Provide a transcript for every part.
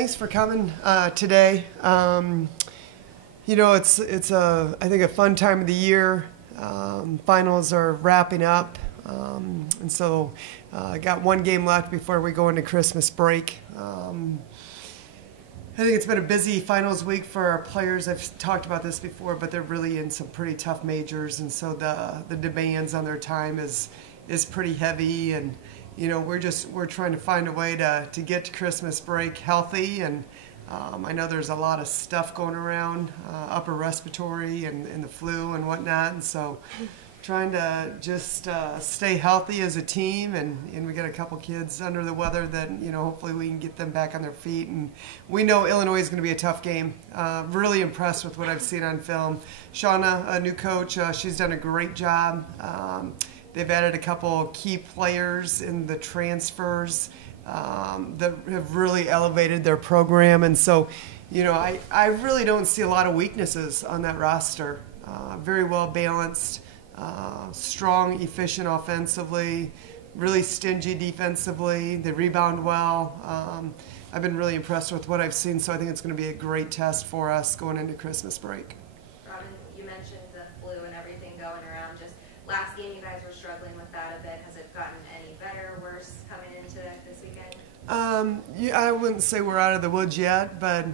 Thanks for coming today. It's I think a fun time of the year. Finals are wrapping up, and so I got one game left before we go into Christmas break. I think it's been a busy finals week for our players. I've talked about this before, but they're really in some pretty tough majors, and so the demands on their time is pretty heavy. And we're trying to find a way to get to Christmas break healthy. And I know there's a lot of stuff going around, upper respiratory and the flu and whatnot, and so trying to just stay healthy as a team, and we got a couple kids under the weather that hopefully we can get them back on their feet. And we know Illinois is going to be a tough game. Really impressed with what I've seen on film. Shauna, a new coach, she's done a great job. They've added a couple key players in the transfers that have really elevated their program, and so I really don't see a lot of weaknesses on that roster. Very well balanced. Strong, efficient offensively, really stingy defensively. They rebound well. I've been really impressed with what I've seen, so I think it's going to be a great test for us going into Christmas break. Robin, you mentioned the flu and everything going around. Just last game, you guys were struggling with that a bit. Has it gotten any better or worse coming into this weekend? I wouldn't say we're out of the woods yet, but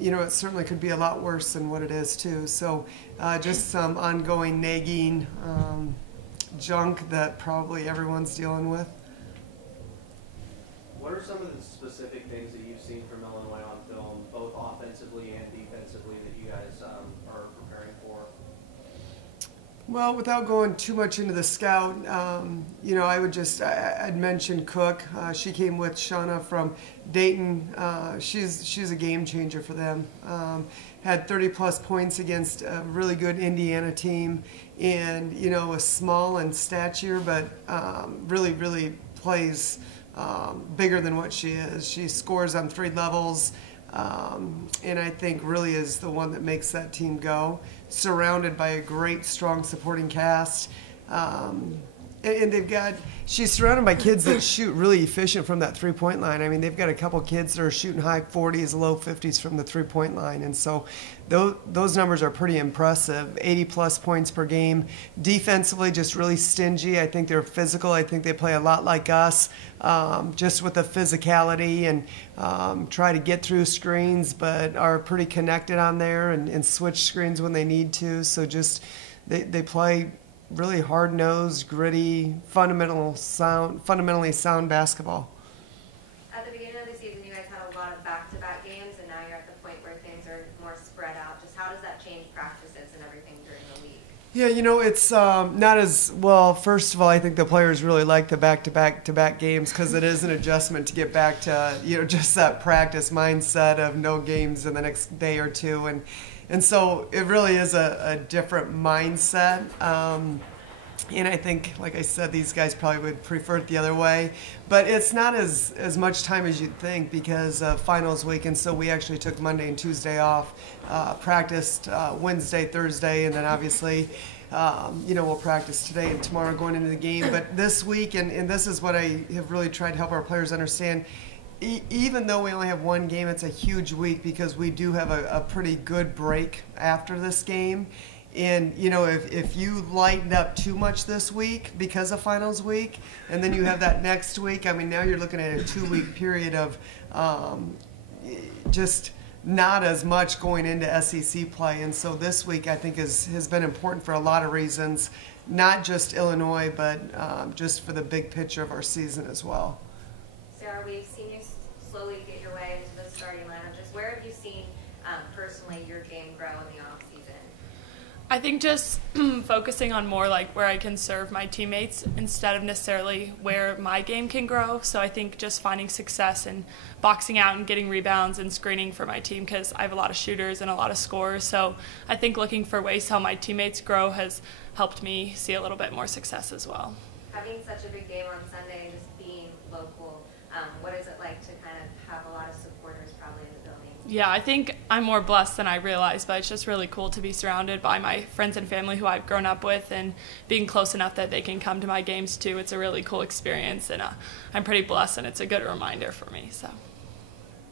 it certainly could be a lot worse than what it is too. So just some ongoing nagging junk that probably everyone's dealing with. What are some of the specific things that you've seen from Illinois on film, both offensively and defensively, that you guys are preparing for? Well, without going too much into the scout, I'd mention Cook. She came with Shauna from Dayton. She's a game changer for them. Had 30-plus points against a really good Indiana team, and was small in stature, but really plays bigger than what she is. She scores on 3 levels. And I think really is the one that makes that team go, surrounded by a great, strong supporting cast. And she's surrounded by kids that shoot really efficient from that three-point line. I mean, they've got a couple kids that are shooting high 40s, low 50s from the three-point line. And so those numbers are pretty impressive, 80-plus points per game. Defensively, just really stingy. I think they're physical. I think they play a lot like us, just with the physicality and try to get through screens, but are pretty connected on there and switch screens when they need to. So just they play really hard-nosed, gritty, fundamentally sound basketball. At the beginning of the season, you guys had a lot of back-to-back games, and now you're at the point where things are more spread out. Just how does that change practices and everything during the week? Yeah, it's not as well. First of all, I think the players really like the back-to-back games because it is an adjustment to get back to just that practice mindset of no games in the next day or two, and so it really is a different mindset. And I think, like I said, these guys probably would prefer it the other way. But it's not as much time as you'd think because of finals week. And so we actually took Monday and Tuesday off, practiced Wednesday, Thursday, and then obviously, we'll practice today and tomorrow going into the game. But this week, and this is what I have really tried to help our players understand, even though we only have one game, it's a huge week because we do have a pretty good break after this game. And, if you lighten up too much this week because of finals week, and then you have that next week, I mean, now you're looking at a 2-week period of just not as much going into SEC play. And so this week, I think, has been important for a lot of reasons, not just Illinois, but just for the big picture of our season as well. Sarah, we've seen you slowly get your way into the starting lineup. Just where have you seen personally your game grow in the off season? I think just focusing on more like where I can serve my teammates instead of necessarily where my game can grow. So I think just finding success and boxing out and getting rebounds and screening for my team because I have a lot of shooters and a lot of scorers. So I think looking for ways how my teammates grow has helped me see a little bit more success as well. Having such a big game on Sunday and just being local, what is it like to kind of have a lot of supporters probably in the building? Yeah, I think I'm more blessed than I realized, but it's just really cool to be surrounded by my friends and family who I've grown up with and being close enough that they can come to my games too. It's a really cool experience, and I'm pretty blessed, and it's a good reminder for me. So.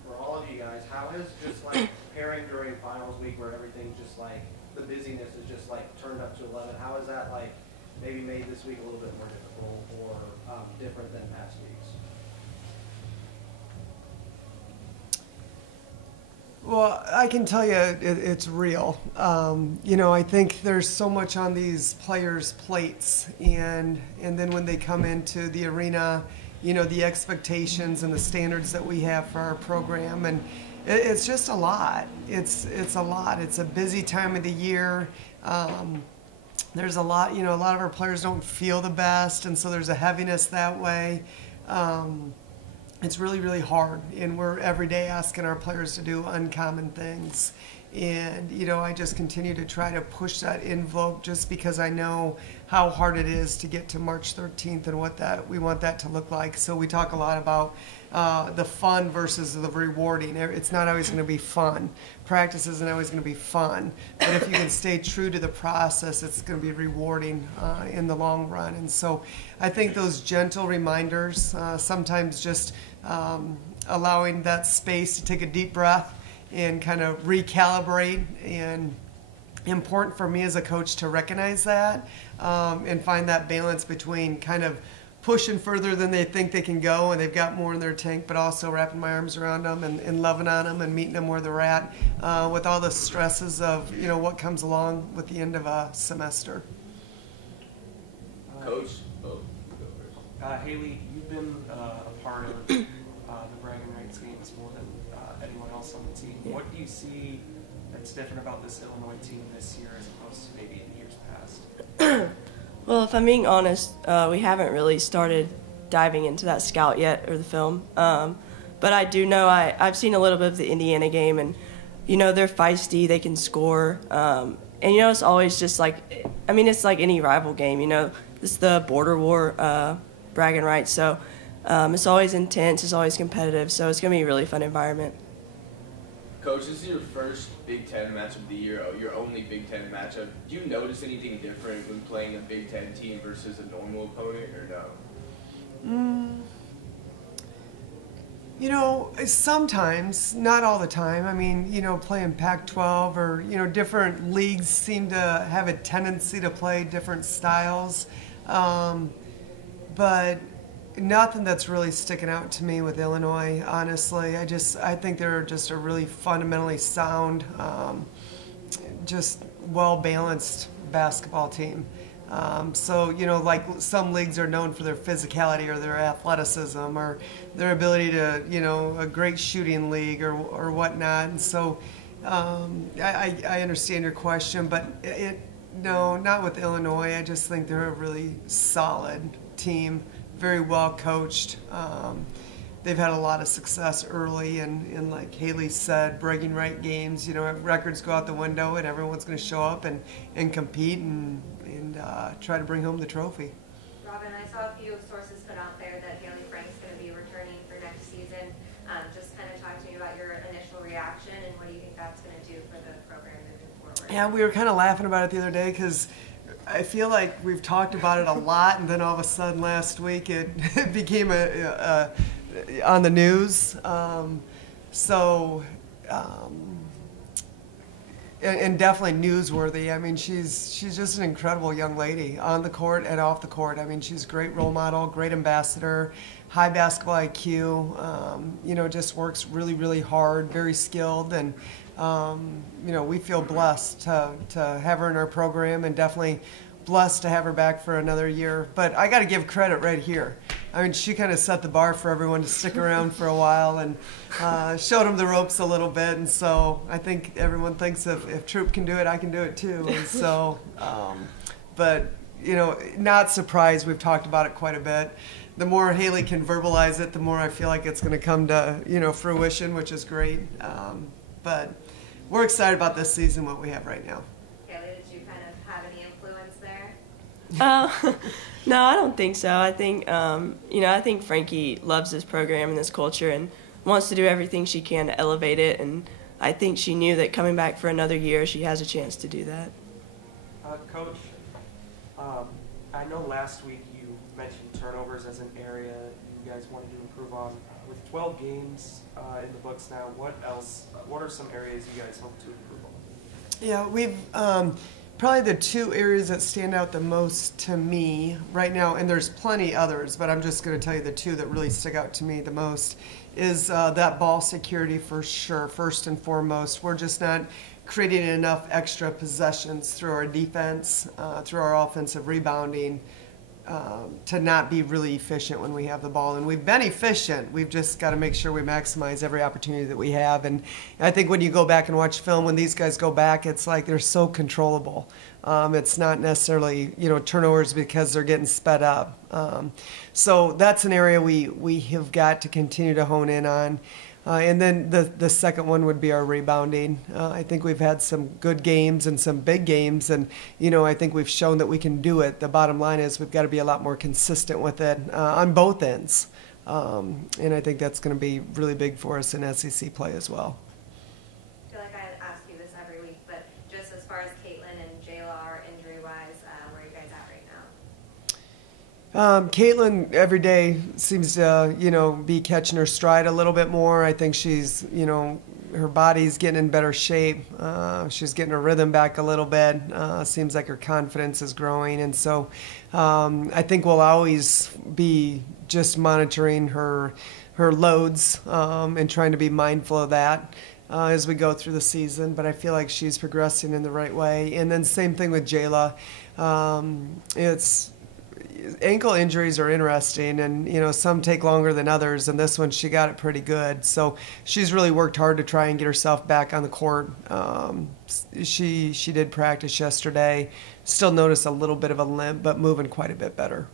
For all of you guys, how has just like preparing during finals week where everything's just like the busyness is just like turned up to 11? How has that like maybe made this week a little bit more difficult or different than past weeks? Well, I can tell you it's real. You know, I think there's so much on these players' plates, and then when they come into the arena, you know, the expectations and the standards that we have for our program, and it's just a lot. It's a lot. It's a busy time of the year. There's a lot, you know, a lot of our players don't feel the best, and so there's a heaviness that way. It's really, really hard, and we're every day asking our players to do uncommon things. And, you know, I just continue to try to push that envelope just because I know how hard it is to get to March 13th and what we want that to look like. So we talk a lot about the fun versus the rewarding. It's not always going to be fun. Practice isn't always going to be fun. But if you can stay true to the process, it's going to be rewarding in the long run. And so I think those gentle reminders, sometimes just allowing that space to take a deep breath and kind of recalibrate, and important for me as a coach to recognize that and find that balance between kind of pushing further than they think they can go and they've got more in their tank, but also wrapping my arms around them and loving on them and meeting them where they're at with all the stresses of, you know, what comes along with the end of a semester. Coach? Haley, you've been a part of the bragging rights games more than anyone else on the team. Yeah. What do you see that's different about this Illinois team this year as opposed to maybe in years past? Well, if I'm being honest, we haven't really started diving into that scout yet, or the film. But I do know I've seen a little bit of the Indiana game, and, you know, they're feisty, they can score. And, you know, it's always just like, I mean, it's like any rival game, you know. It's the border war bragging rights, so it's always intense, it's always competitive, so it's going to be a really fun environment. Coach, this is your first Big Ten matchup of the year, your only Big Ten matchup. Do you notice anything different when playing a Big Ten team versus a normal opponent, or no? You know, sometimes, not all the time. I mean, you know, playing Pac-12 or, you know, different leagues seem to have a tendency to play different styles. But nothing that's really sticking out to me with Illinois, honestly. I think they're just a really fundamentally sound, just well-balanced basketball team. So, you know, like some leagues are known for their physicality or their athleticism or their ability to, you know, a great shooting league or whatnot. And so I understand your question, but no, not with Illinois. I just think they're a really solid team, very well coached. They've had a lot of success early, and like Haley said, bragging right games, you know, records go out the window and everyone's going to show up and compete and try to bring home the trophy. Robin, I saw a few sources put out there that Haley Frank's going to be returning for next season. Just kind of talk to me about your initial reaction and what do you think that's going to do for the program moving forward? Yeah, we were kind of laughing about it the other day because I feel like we've talked about it a lot, and then all of a sudden last week it became on the news. And definitely newsworthy. I mean, she's just an incredible young lady on the court and off the court. I mean, she's a great role model, great ambassador, high basketball IQ. You know, just works really, really hard, very skilled, and you know, we feel blessed to have her in our program, and definitely blessed to have her back for another year. But I got to give credit right here. I mean, she kind of set the bar for everyone to stick around for a while and showed them the ropes a little bit. And so I think everyone thinks if Troop can do it, I can do it too. And so, but, you know, not surprised. We've talked about it quite a bit. The more Haley can verbalize it, the more I feel like it's going to come to, you know, fruition, which is great. But we're excited about this season, what we have right now. Haley, did you kind of have any influence there? No, I don't think so. I think, you know, I think Frankie loves this program and this culture and wants to do everything she can to elevate it. And I think she knew that coming back for another year, she has a chance to do that. Coach, I know last week you mentioned turnovers as an area you guys wanted to improve on. with 12 games in the books now, what else? What are some areas you guys hope to improve on? Yeah, we've probably the two areas that stand out the most to me right now, and there's plenty others, but I'm just going to tell you the two that really stick out to me the most is that ball security for sure, first and foremost. We're just not creating enough extra possessions through our defense, through our offensive rebounding, to not be really efficient when we have the ball. And we've been efficient. We've just got to make sure we maximize every opportunity that we have. And I think when you go back and watch film, when these guys go back, it's like they're so controllable. It's not necessarily, turnovers because they're getting sped up. So that's an area we have got to continue to hone in on. And then the second one would be our rebounding. I think we've had some good games and some big games, and I think we've shown that we can do it. The bottom line is we've got to be a lot more consistent with it on both ends, and I think that's going to be really big for us in SEC play as well. I feel like I ask you this every week, but just as far as Caitlin and Jayla are injury-wise, where are you guys at right now? Caitlin every day seems to, be catching her stride a little bit more. I think she's, her body's getting in better shape. She's getting her rhythm back a little bit. Seems like her confidence is growing. And so I think we'll always be just monitoring her loads and trying to be mindful of that as we go through the season. But I feel like she's progressing in the right way. And then same thing with Jayla. Ankle injuries are interesting, and some take longer than others, and this one she got it pretty good. So she's really worked hard to try and get herself back on the court. She did practice yesterday. Still notice a little bit of a limp, but moving quite a bit better.